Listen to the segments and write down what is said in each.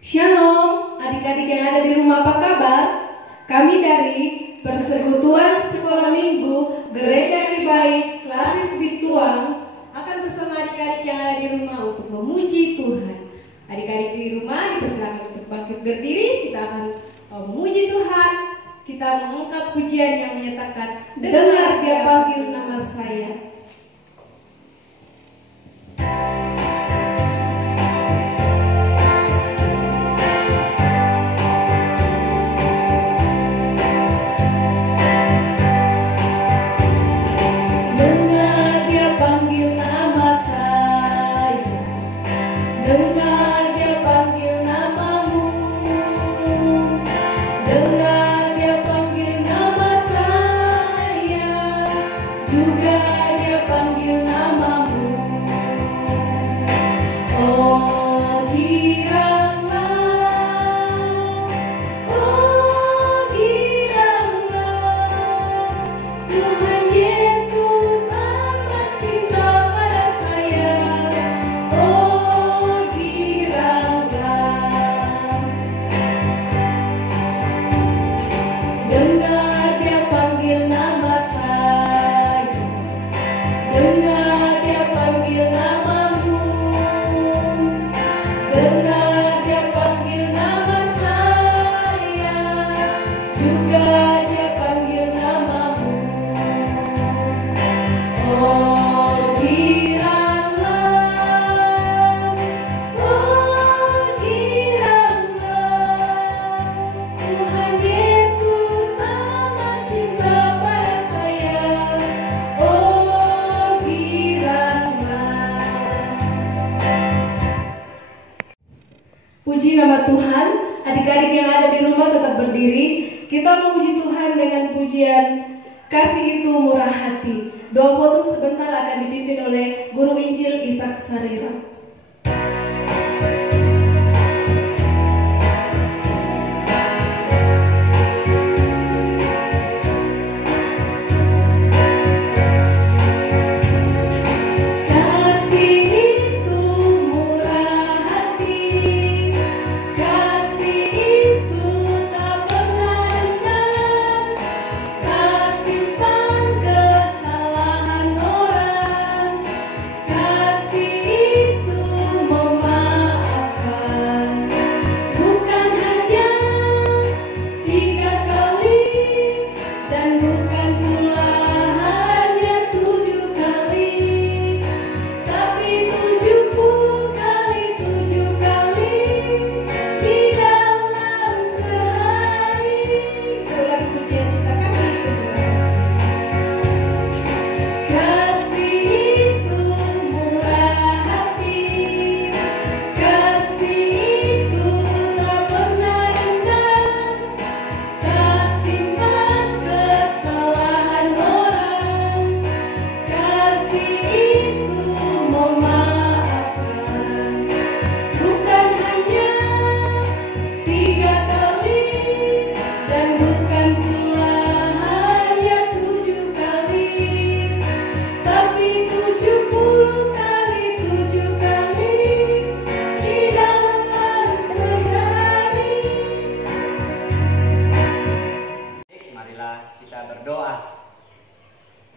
Shalom, adik-adik yang ada di rumah, apa kabar? Kami dari Persekutuan Sekolah Minggu Gereja Kibaik Klasis Bituang akan bersama adik-adik yang ada di rumah untuk memuji Tuhan. Adik-adik di rumah dipersilakan untuk bangkit berdiri. Kita akan memuji Tuhan. Kita mengangkat pujian yang menyatakan, dengar dia panggil nama saya. Puji nama Tuhan, adik-adik yang ada di rumah tetap berdiri. Kita memuji Tuhan dengan pujian Kasih Itu Murah Hati. Doa foto sebentar akan dipimpin oleh Guru Injil Ishak Sarira.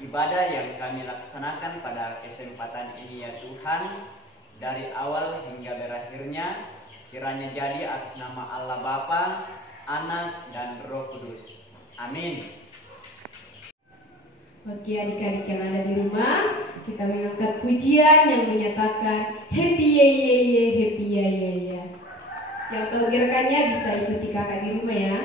Ibadah yang kami laksanakan pada kesempatan ini ya Tuhan, dari awal hingga berakhirnya, kiranya jadi atas nama Allah Bapa, Anak, dan Roh Kudus. Amin. Oke adik-adik yang ada di rumah, kita mengangkat pujian yang menyatakan happy ye ye ye, happy ya ye ye. Yang tahu gerakannya bisa ikuti kakak di rumah ya.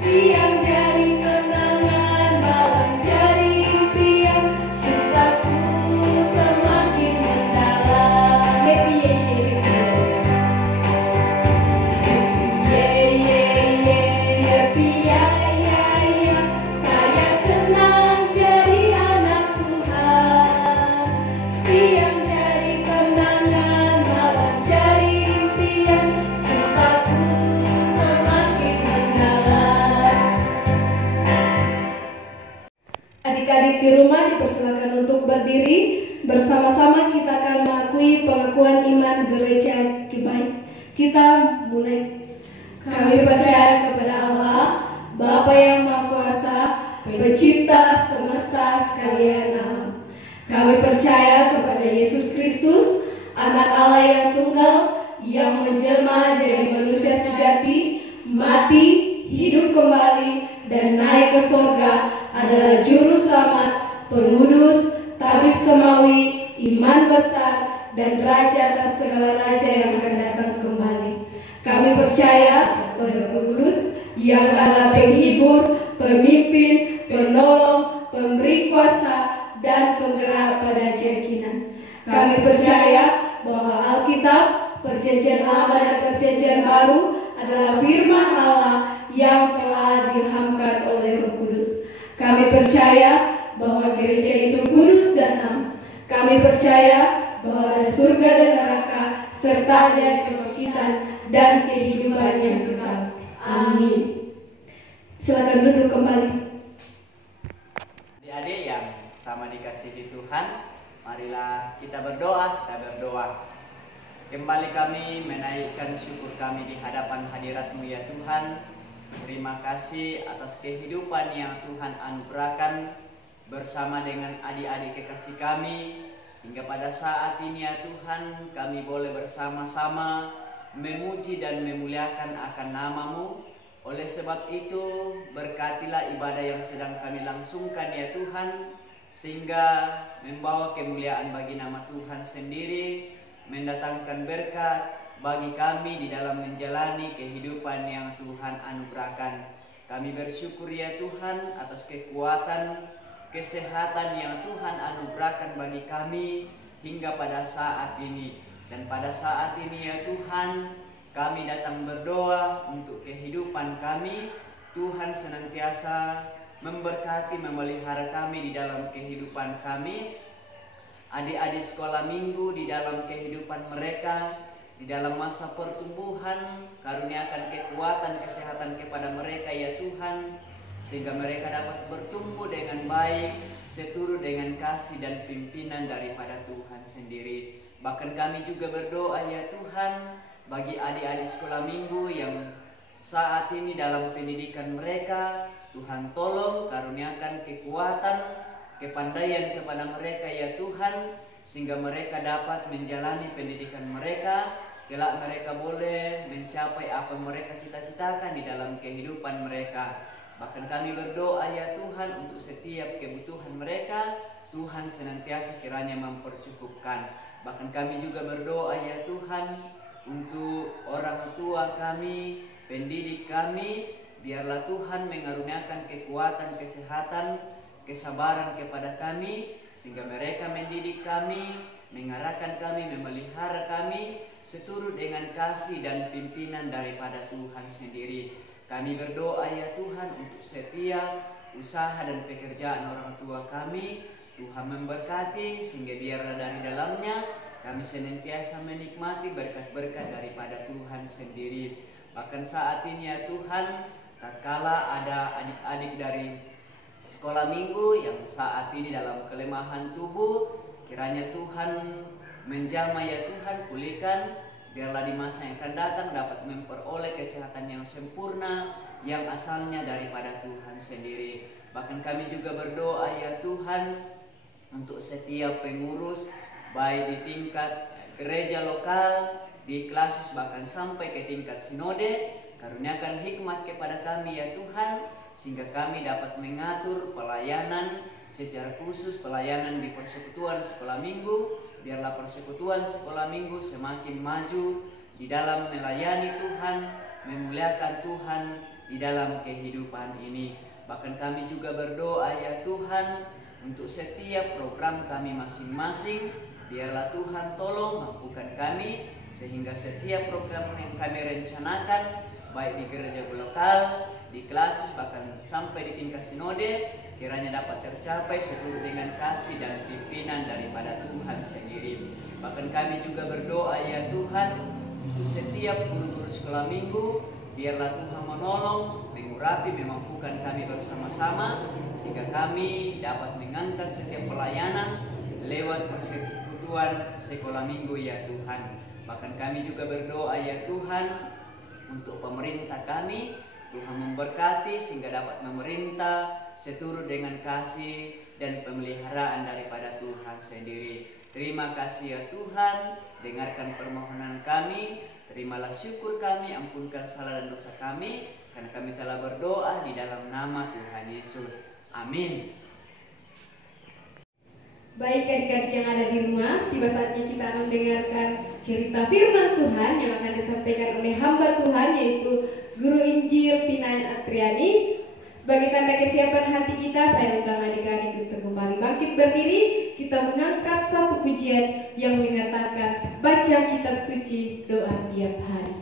Siang jadi kenangan, malam jadi impian, cintaku semakin di rumah dipersilakan untuk berdiri. Bersama-sama kita akan mengakui pengakuan iman Gereja Kibai. Kita mulai. Kami percaya kepada Allah, Bapa yang Maha Kuasa, Pencipta semesta sekalian alam. Kami percaya kepada Yesus Kristus, Anak Allah yang tunggal, yang menjelma jadi manusia sejati, mati, hidup kembali, dan naik ke surga, adalah Juru Selamat, Pengudus, Tabib Semawi, Iman besar, dan Raja atas segala raja yang akan datang kembali. Kami percaya pada Roh Kudus yang adalah penghibur, pemimpin, penolong, pemberi kuasa, dan penggerak pada keyakinan. Kami percaya bahwa Alkitab, Perjanjian Lama dan Perjanjian Baru adalah firman Allah yang telah diilhamkan oleh Roh Kudus. Kami percaya bahwa gereja itu kudus dan am. Kami percaya bahwa ada surga dan neraka serta ada kebangkitan dan kehidupan yang kekal. Amin. Silakan duduk kembali. Adik-adik yang sama dikasihi Tuhan, marilah kita berdoa. Kembali kami menaikkan syukur kami di hadapan hadirat-Mu ya Tuhan. Terima kasih atas kehidupan yang Tuhan anugerahkan bersama dengan adik-adik kekasih kami. Hingga pada saat ini ya Tuhan, kami boleh bersama-sama memuji dan memuliakan akan nama-Mu. Oleh sebab itu, berkatilah ibadah yang sedang kami langsungkan ya Tuhan, sehingga membawa kemuliaan bagi nama Tuhan sendiri, mendatangkan berkat bagi kami di dalam menjalani kehidupan yang Tuhan anugerahkan. Kami bersyukur ya Tuhan atas kekuatan, kesehatan yang Tuhan anugerahkan bagi kami hingga pada saat ini. Dan pada saat ini ya Tuhan, kami datang berdoa untuk kehidupan kami. Tuhan senantiasa memberkati, memelihara kami di dalam kehidupan kami. Adik-adik sekolah minggu di dalam kehidupan mereka, di dalam masa pertumbuhan, karuniakan kekuatan, kesehatan kepada mereka ya Tuhan, sehingga mereka dapat bertumbuh dengan baik, seturut dengan kasih dan pimpinan daripada Tuhan sendiri. Bahkan kami juga berdoa ya Tuhan, bagi adik-adik sekolah minggu yang saat ini dalam pendidikan mereka, Tuhan tolong karuniakan kekuatan, kepandaian kepada mereka ya Tuhan, sehingga mereka dapat menjalani pendidikan mereka, kelak mereka boleh mencapai apa yang mereka cita-citakan di dalam kehidupan mereka. Bahkan kami berdoa ya Tuhan untuk setiap kebutuhan mereka, Tuhan senantiasa kiranya mempercukupkan. Bahkan kami juga berdoa ya Tuhan untuk orang tua kami, pendidik kami, biarlah Tuhan mengaruniakan kekuatan, kesehatan, kesabaran kepada kami, sehingga mereka mendidik kami, mengarahkan kami, memelihara kami, seturut dengan kasih dan pimpinan daripada Tuhan sendiri. Kami berdoa ya Tuhan untuk setiap usaha dan pekerjaan orang tua kami, Tuhan memberkati, sehingga biarlah dari dalamnya kami senantiasa menikmati berkat-berkat daripada Tuhan sendiri. Bahkan saat ini ya Tuhan, tatkala ada adik-adik dari sekolah minggu yang saat ini dalam kelemahan tubuh, kiranya Tuhan menjamah ya Tuhan, pulihkan. Biarlah di masa yang akan datang dapat memperoleh kesehatan yang sempurna yang asalnya daripada Tuhan sendiri. Bahkan kami juga berdoa ya Tuhan untuk setiap pengurus, baik di tingkat gereja lokal, di klasis, bahkan sampai ke tingkat sinode. Karuniakan hikmat kepada kami ya Tuhan, sehingga kami dapat mengatur pelayanan secara khusus, pelayanan di persekutuan sekolah minggu. Biarlah persekutuan sekolah minggu semakin maju di dalam melayani Tuhan, memuliakan Tuhan di dalam kehidupan ini. Bahkan kami juga berdoa ya Tuhan untuk setiap program kami masing-masing. Biarlah Tuhan tolong mampukan kami, sehingga setiap program yang kami rencanakan, baik di gereja lokal, di klasis, bahkan sampai di tingkat sinode, kiranya dapat tercapai seturut dengan kasih dan pimpinan daripada Tuhan sendiri. Bahkan kami juga berdoa ya Tuhan untuk setiap guru-guru sekolah minggu, biarlah Tuhan menolong, mengurapi, memampukan kami bersama-sama, sehingga kami dapat mengangkat setiap pelayanan lewat persekutuan sekolah minggu ya Tuhan. Bahkan kami juga berdoa ya Tuhan untuk pemerintah kami, Tuhan memberkati sehingga dapat memerintah seturut dengan kasih dan pemeliharaan daripada Tuhan sendiri. Terima kasih ya Tuhan, dengarkan permohonan kami, terimalah syukur kami, ampunkan salah dan dosa kami, karena kami telah berdoa di dalam nama Tuhan Yesus. Amin. Baik adik-adik yang ada di rumah, tiba saatnya kita akan mendengarkan cerita firman Tuhan yang akan disampaikan oleh hamba Tuhan, yaitu Guru Injil Pina Atriani. Sebagai tanda kesiapan hati kita, saya undang adik-adik untuk kembali bangkit berdiri. Kita mengangkat satu pujian yang mengatakan baca kitab suci, doa tiap hari.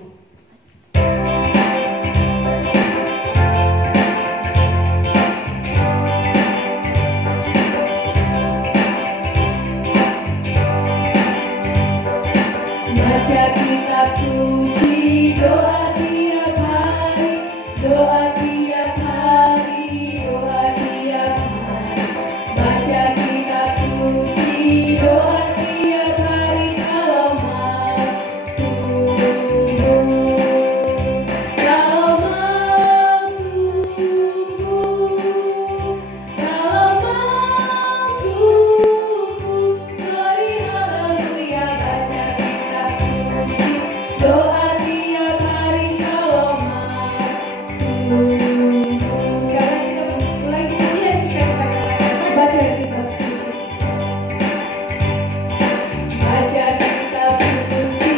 Baca kitab suci, doa tiap hari, doa tiap hari, doa tiap hari. Baca kitab suci, doa tiap hari, kalau mau tumbuh, kalau mau tumbuh, kalau mau tumbuh. Glory haleluya, baca kitab suci, doa tiap hari, kalau mau tumbuh. Sekarang kita mulai pujian, kita katakan baca kitab suci. Baca kitab suci,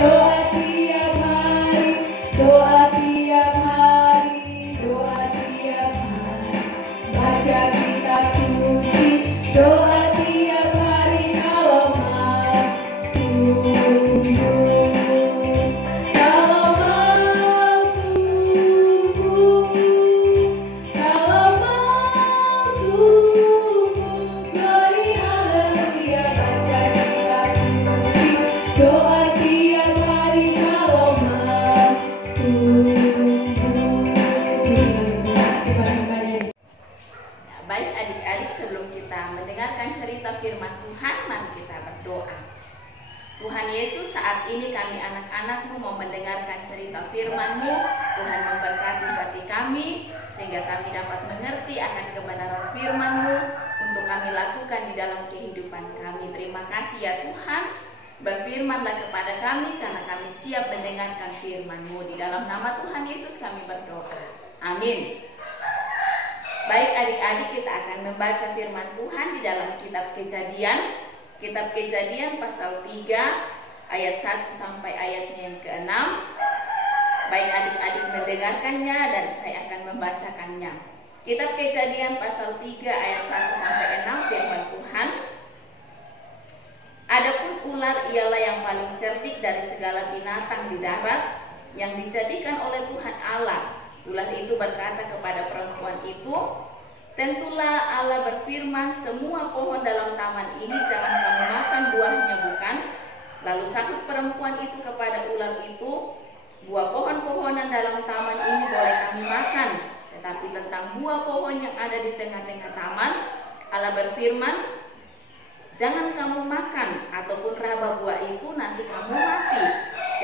doa tiap hari, doa tiap hari, doa tiap hari. Baca kitab suci, doa tiap hari, kalau mau tumbuh, kalau mau tumbuh, kalau mau tumbuh. Glory haleluya, baca kitab suci, doa tiap hari, kalau mau tumbuh. Baik adik-adik, sebelum kita mendengarkan cerita firman Tuhan, mari kita berdoa. Tuhan Yesus, saat ini kami anak-anak-Mu mau mendengarkan cerita firman-Mu. Tuhan memberkati hati kami, sehingga kami dapat mengerti akan kebenaran firman-Mu untuk kami lakukan di dalam kehidupan kami. Terima kasih ya Tuhan, berfirmanlah kepada kami, karena kami siap mendengarkan firman-Mu. Di dalam nama Tuhan Yesus kami berdoa. Amin. Baik adik-adik, kita akan membaca firman Tuhan di dalam kitab Kejadian. Kitab Kejadian pasal 3 ayat 1 sampai ayatnya yang ke-6. Baik adik-adik mendengarkannya dan saya akan membacakannya. Kitab Kejadian pasal 3 ayat 1 sampai 6, firman Tuhan. Adapun ular ialah yang paling cerdik dari segala binatang di darat yang dijadikan oleh Tuhan Allah. Ular itu berkata kepada perempuan itu, "Tentulah Allah berfirman, semua pohon dalam taman ini jangan kamu makan buahnya, bukan?" Lalu sahut perempuan itu kepada ular itu, "Buah pohon-pohonan dalam taman ini boleh kami makan, tetapi tentang buah pohon yang ada di tengah-tengah taman, Allah berfirman, jangan kamu makan, ataupun raba buah itu, nanti kamu mati."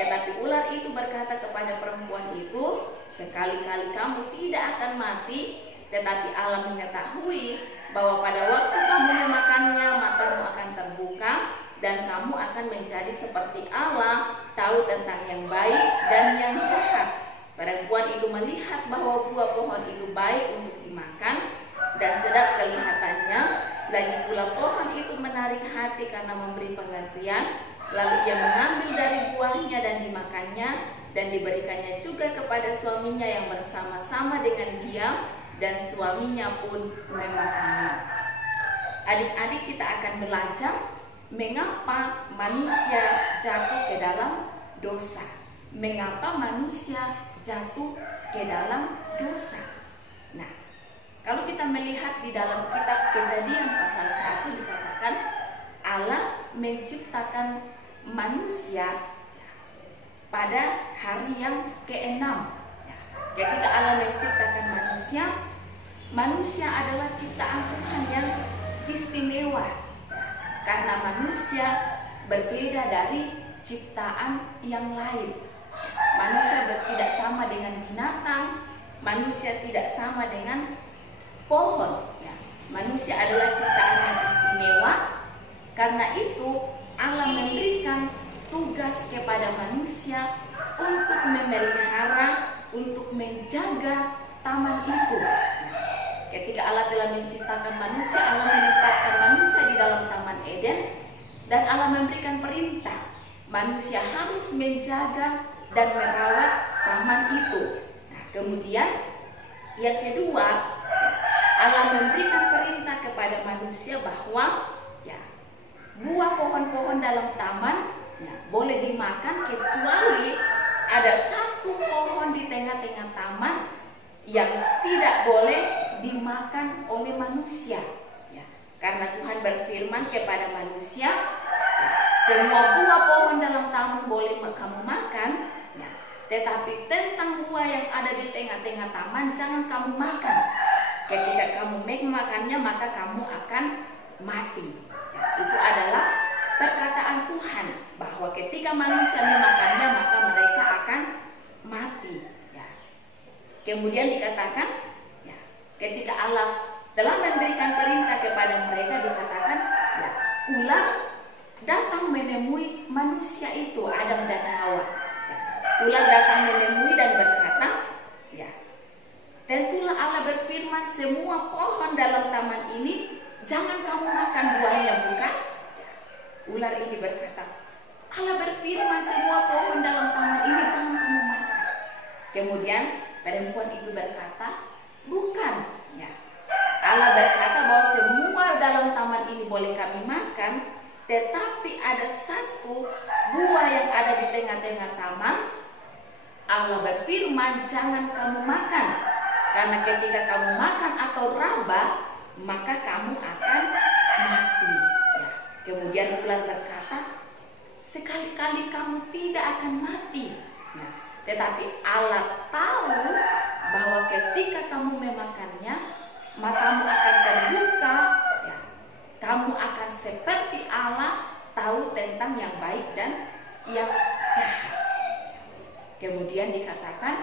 Tetapi ular itu berkata kepada perempuan itu, "Sekali-kali kamu tidak akan mati, tetapi Allah mengetahui bahwa pada waktu kamu memakannya, matamu akan terbuka, dan kamu akan menjadi seperti Allah, tahu tentang yang baik dan yang jahat." Perempuan itu melihat bahwa buah pohon itu baik untuk dimakan dan sedap kelihatannya, lagi pula pohon itu menarik hati karena memberi pengertian. Lalu ia mengambil dari buahnya dan dimakannya, dan diberikannya juga kepada suaminya yang bersama-sama dengan dia, dan suaminya pun memakannya. Adik-adik, kita akan belajar mengapa manusia jatuh ke dalam dosa. Mengapa manusia jatuh ke dalam dosa. Nah, kalau kita melihat di dalam kitab Kejadian pasal 1 dikatakan Allah menciptakan manusia pada hari yang ke-6. ketika Allah menciptakan manusia, manusia adalah ciptaan Tuhan yang istimewa. Karena manusia berbeda dari ciptaan yang lain. Manusia tidak sama dengan binatang, manusia tidak sama dengan pohon. Manusia adalah ciptaan yang istimewa. Karena itu Allah memberikan tugas kepada manusia untuk memelihara, untuk menjaga taman itu. Ketika Allah telah menciptakan manusia, Allah menempatkan manusia di dalam taman Eden, dan Allah memberikan perintah manusia harus menjaga dan merawat taman itu. Nah, kemudian yang kedua, Allah memberikan perintah kepada manusia bahwa buah pohon-pohon dalam taman boleh dimakan kecuali ada satu pohon di tengah-tengah taman yang tidak boleh dimakan oleh manusia. Karena Tuhan berfirman kepada manusia, semua buah pohon dalam taman boleh kamu makan, tetapi tentang buah yang ada di tengah-tengah taman jangan kamu makan. Ketika kamu memakannya maka kamu akan mati. Itu adalah perkataan Tuhan bahwa ketika manusia memakannya maka mereka akan mati. Kemudian dikatakan ketika Allah telah memberikan perintah kepada mereka, dikatakan ular datang menemui manusia itu, Adam dan Hawa. Ular datang menemui dan berkata, tentulah Allah berfirman, semua pohon dalam taman ini jangan kamu makan buahnya, bukan? Ular ini berkata, Allah berfirman semua pohon dalam taman ini jangan kamu makan. Kemudian perempuan itu berkata, bukan. Allah berkata bahwa semua dalam taman ini boleh kami makan, tetapi ada satu buah yang ada di tengah-tengah taman. Allah berfirman jangan kamu makan, karena ketika kamu makan atau raba maka kamu akan mati. Kemudian ular berkata, sekali-kali kamu tidak akan mati. Tetapi Allah tahu bahwa ketika kamu memakannya, matamu akan terbuka, kamu akan seperti Allah, tahu tentang yang baik dan yang jahat. Kemudian dikatakan,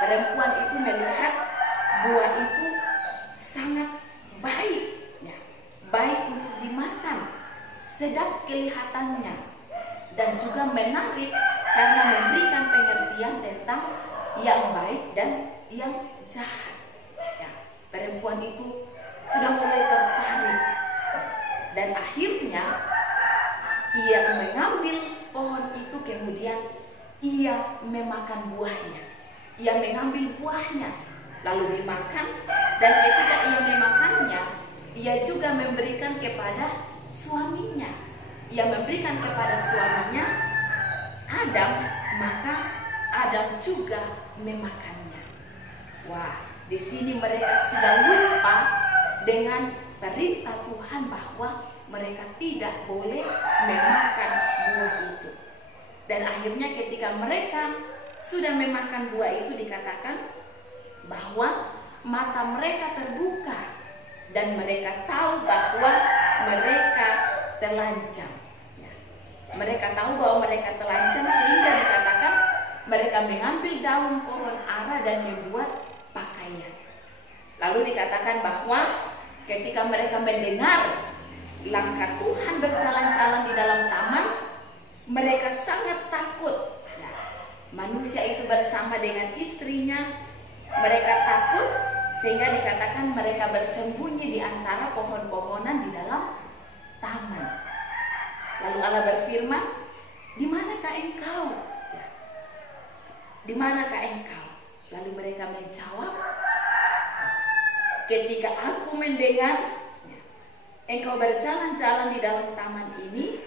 perempuan itu melihat buah itu sangat baik, baik untuk dimakan, sedap kelihatannya, dan juga menarik karena memberikan pengertian tentang yang baik dan yang jahat. Perempuan itu sudah mulai tertarik, dan akhirnya ia mengambil pohon itu, kemudian ia memakan buahnya. Ia mengambil buahnya lalu dimakan, dan ketika ia memakannya, ia juga memberikan kepada suaminya. Ia memberikan kepada suaminya Adam, maka Adam juga memakannya. Wah, di sini mereka sudah lupa dengan perintah Tuhan bahwa mereka tidak boleh memakan buah itu. Dan akhirnya ketika mereka sudah memakan buah itu, dikatakan bahwa mata mereka terbuka dan mereka tahu bahwa mereka telanjang. Mereka tahu bahwa mereka telanjang, sehingga dikatakan mereka mengambil daun pohon ara dan membuat pakaian. Lalu dikatakan bahwa ketika mereka mendengar langkah Tuhan berjalan-jalan di dalam taman, mereka sangat takut. Manusia itu bersama dengan istrinya, mereka takut sehingga dikatakan mereka bersembunyi di antara pohon-pohonan di dalam taman. Lalu Allah berfirman, "Di manakah engkau? Di manakah engkau?" Lalu mereka menjawab, "Ketika aku mendengar engkau berjalan-jalan di dalam taman ini,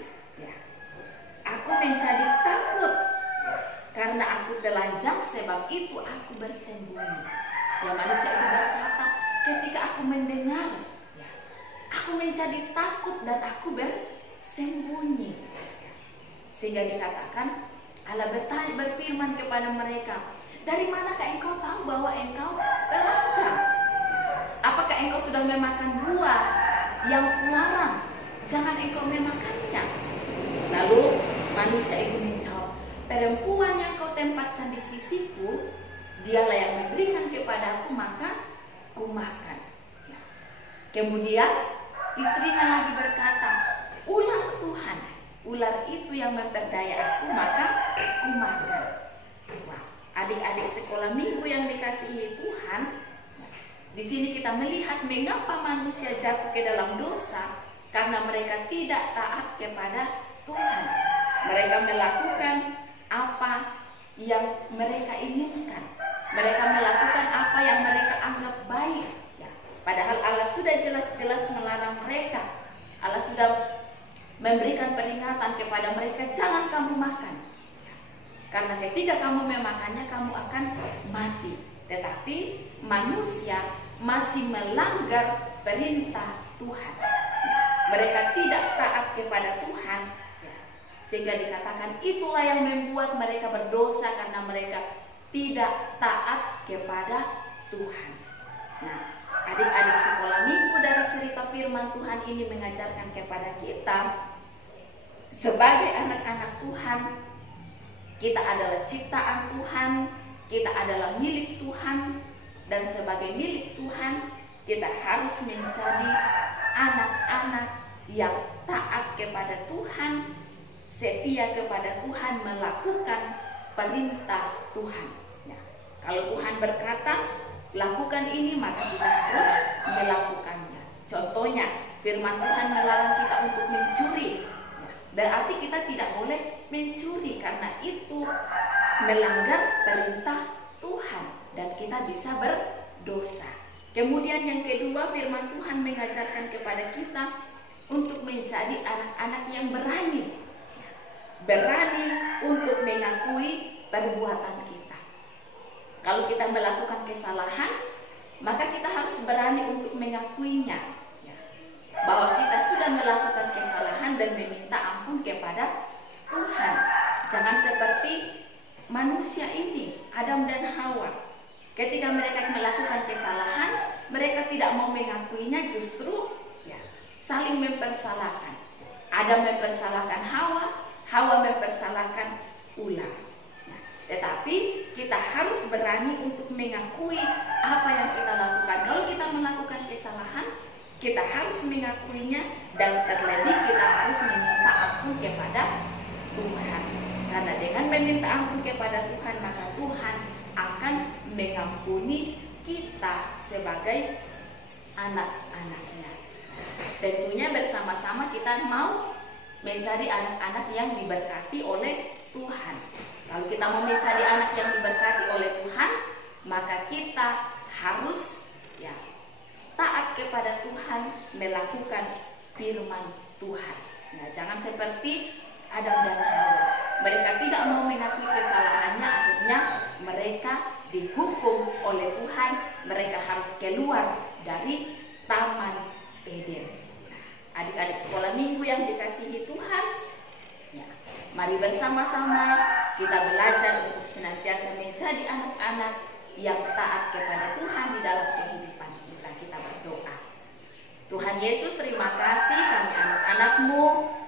aku menjadi takut karena aku telanjang, sebab itu aku bersembunyi." Manusia itu berkata, ketika aku mendengar, aku menjadi takut dan aku bersembunyi. Sehingga dikatakan Allah berfirman kepada mereka, Dari manakah engkau tahu bahwa engkau terancam? Apakah engkau sudah memakan buah yang kularang? Jangan engkau memakannya. Lalu manusia itu menjawab, perempuan yang kau tempatkan di sisiku, dialah yang memberikan kepadaku, maka ku makan. Kemudian istrinya lagi berkata, ular Tuhan, ular itu yang memperdaya aku, maka ku makan. Wah, adik-adik sekolah minggu yang dikasihi Tuhan, di sini kita melihat mengapa manusia jatuh ke dalam dosa, karena mereka tidak taat kepada Tuhan. Mereka melakukan apa yang mereka inginkan. Mereka melakukan apa yang mereka anggap baik. Padahal Allah sudah jelas-jelas melarang mereka. Allah sudah memberikan peringatan kepada mereka, jangan kamu makan. Karena ketika kamu memakannya, kamu akan mati. Tetapi manusia masih melanggar perintah Tuhan. Mereka tidak taat kepada Tuhan. Sehingga dikatakan itulah yang membuat mereka berdosa, karena mereka tidak taat kepada Tuhan. Nah, adik-adik sekolah minggu, dari cerita firman Tuhan ini mengajarkan kepada kita, sebagai anak-anak Tuhan, kita adalah ciptaan Tuhan, kita adalah milik Tuhan, dan sebagai milik Tuhan, kita harus menjadi anak-anak yang taat kepada Tuhan, setia kepada Tuhan, melakukan perintah Tuhan. Ya, kalau Tuhan berkata, lakukan ini, maka kita harus melakukannya. Contohnya, firman Tuhan melarang kita untuk mencuri. Berarti kita tidak boleh mencuri, karena itu melanggar perintah Tuhan dan kita bisa berdosa. Kemudian yang kedua, firman Tuhan mengajarkan kepada kita untuk menjadi anak-anak yang berani. Berani untuk mengakui perbuatan kita. Kalau kita melakukan kesalahan, maka kita harus berani untuk mengakuinya, bahwa kita sudah melakukan kesalahan dan meminta ampun kepada Tuhan. Jangan seperti manusia ini, Adam dan Hawa. Ketika mereka melakukan kesalahan, mereka tidak mau mengakuinya, justru saling mempersalahkan. Adam mempersalahkan Hawa, Hawa mempersalahkan ular. Tetapi kita harus berani untuk mengakui apa yang kita lakukan. Kalau kita melakukan kesalahan, kita harus mengakuinya, dan terlebih kita harus meminta ampun kepada Tuhan. Karena dengan meminta ampun kepada Tuhan, maka Tuhan akan mengampuni kita sebagai anak-anaknya. Tentunya bersama-sama kita mau menjadi anak-anak yang diberkati oleh Tuhan. Kalau kita mau menjadi anak yang diberkati oleh Tuhan, maka kita harus taat kepada Tuhan, melakukan firman Tuhan. Nah, jangan seperti Adam dan Hawa. Mereka tidak mau mengakui kesalahannya, akhirnya mereka dihukum oleh Tuhan. Mereka harus keluar dari Taman Eden. Nah, adik-adik sekolah minggu yang dikasihi Tuhan, mari bersama-sama kita belajar untuk senantiasa menjadi anak-anak yang taat kepada Tuhan di dalam kehidupan kita. Kita berdoa. Tuhan Yesus, terima kasih kami anak-anak-Mu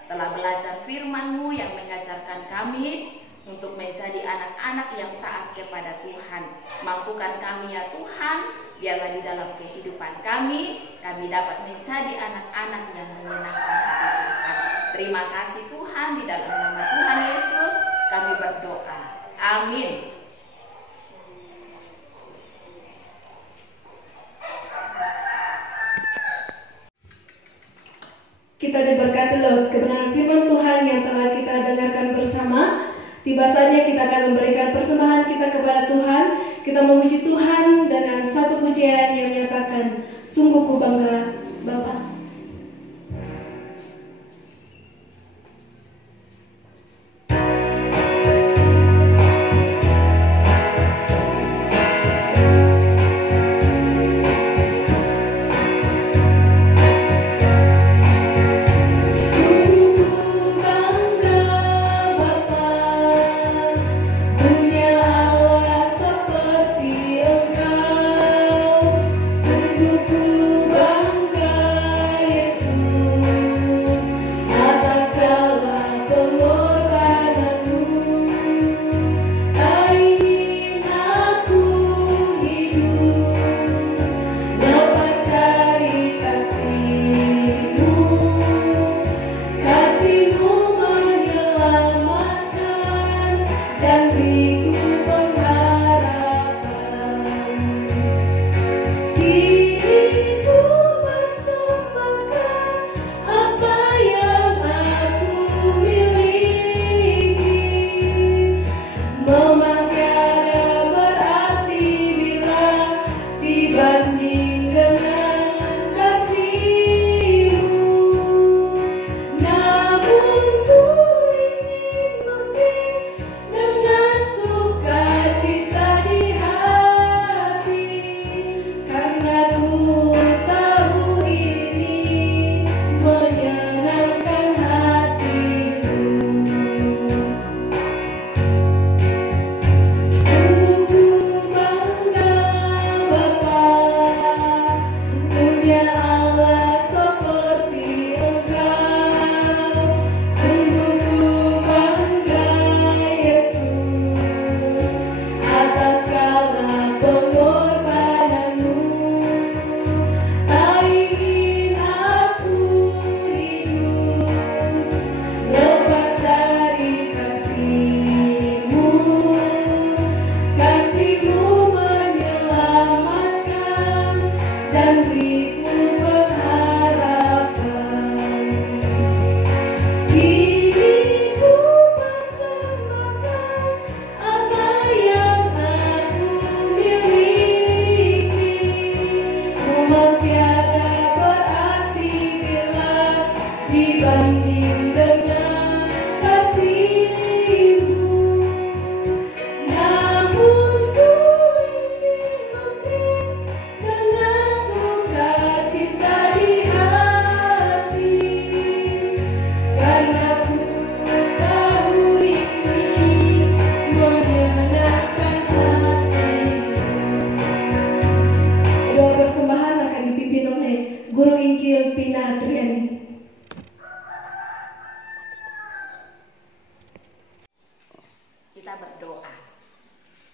telah belajar firman-Mu yang mengajarkan kami untuk menjadi anak-anak yang taat kepada Tuhan. Mampukan kami ya Tuhan, biarlah di dalam kehidupan kami dapat menjadi anak-anak yang menyenangkan hati Tuhan. Terima kasih Tuhan, di dalam nama Tuhan Yesus kami berdoa. Amin. Kita diberkati lewat kebenaran firman Tuhan yang telah kita dengarkan bersama. Tiba saatnya kita akan memberikan persembahan kita kepada Tuhan. Kita memuji Tuhan dengan satu pujian yang menyatakan, sungguh ku bangga Bapa. Dunia Allah Sopo Tina Triani. Kita berdoa.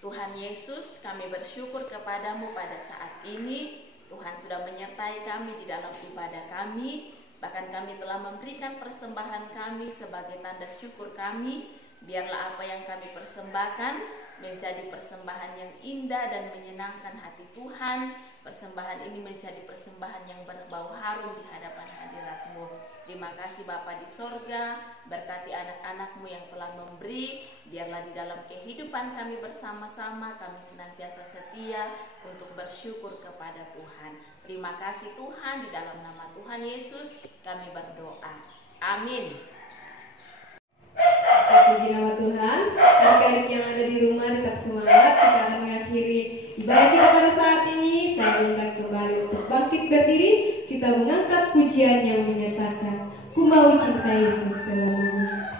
Tuhan Yesus, kami bersyukur kepadamu pada saat ini. Tuhan sudah menyertai kami di dalam ibadah kami. Bahkan kami telah memberikan persembahan kami sebagai tanda syukur kami. Biarlah apa yang kami persembahkan menjadi persembahan yang indah dan menyenangkan hati Tuhan. Persembahan ini menjadi persembahan yang berbau harum di hadapan hadirat-Mu. Terima kasih Bapa di sorga, berkati anak-anak-Mu yang telah memberi. Biarlah di dalam kehidupan kami bersama-sama, kami senantiasa setia untuk bersyukur kepada Tuhan. Terima kasih Tuhan, di dalam nama Tuhan Yesus kami berdoa. Amin. Puji nama Tuhan. Adik-adik yang ada di rumah tetap semangat. Kita akan mengakhiri ibadah kita pada saat ini. Saya undang kembali untuk bangkit berdiri. Kita mengangkat pujian yang menyatakan, Ku mau cinta Yesus selamanya.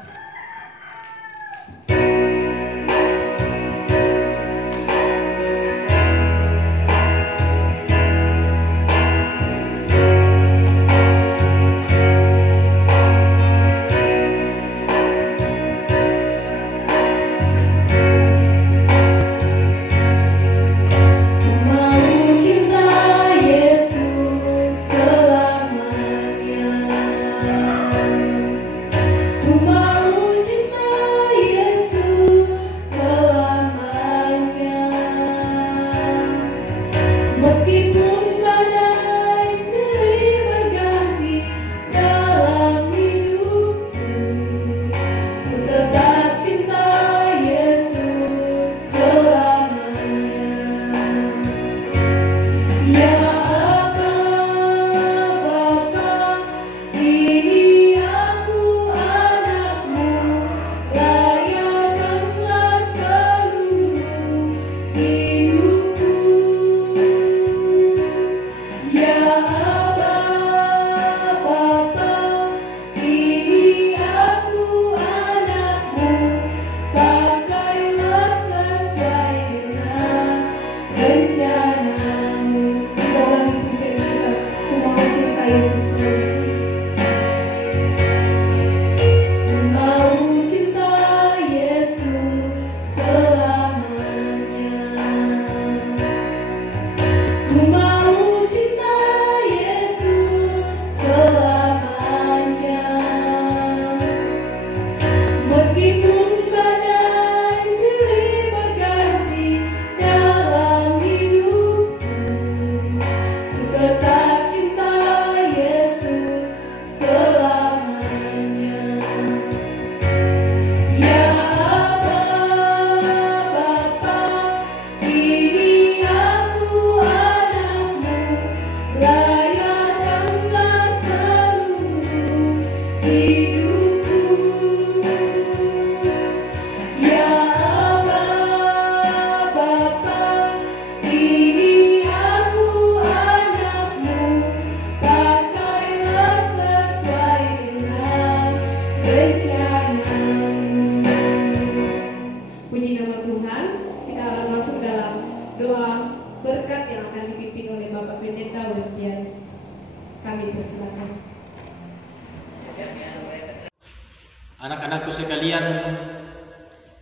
Anak-anakku sekalian,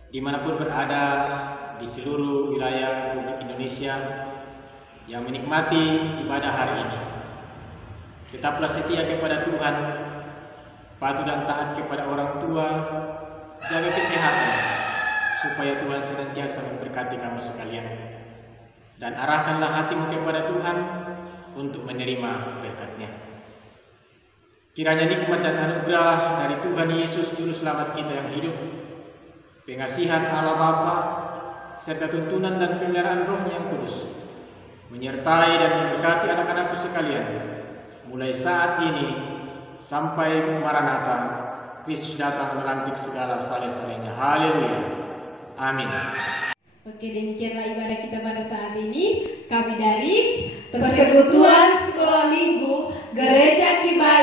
dimanapun berada di seluruh wilayah Republik Indonesia yang menikmati ibadah hari ini, tetaplah setia kepada Tuhan, patuh dan taat kepada orang tua, jaga kesehatan, supaya Tuhan senantiasa memberkati kamu sekalian. Dan arahkanlah hatimu kepada Tuhan untuk menerima berkat-Nya. Kiranya nikmat dan anugerah dari Tuhan Yesus Juru Selamat kita yang hidup, pengasihan Allah Bapa, serta tuntunan dan pemeliharaan Roh-Nya yang kudus, menyertai dan memberkati anak-anakku sekalian, mulai saat ini sampai Maranatha, Kristus datang melantik segala saleh-salehnya. Haleluya. Amin. Oke, demikianlah ibadah kita pada saat ini. Kami dari Persekutuan Sekolah Minggu Gereja Kibai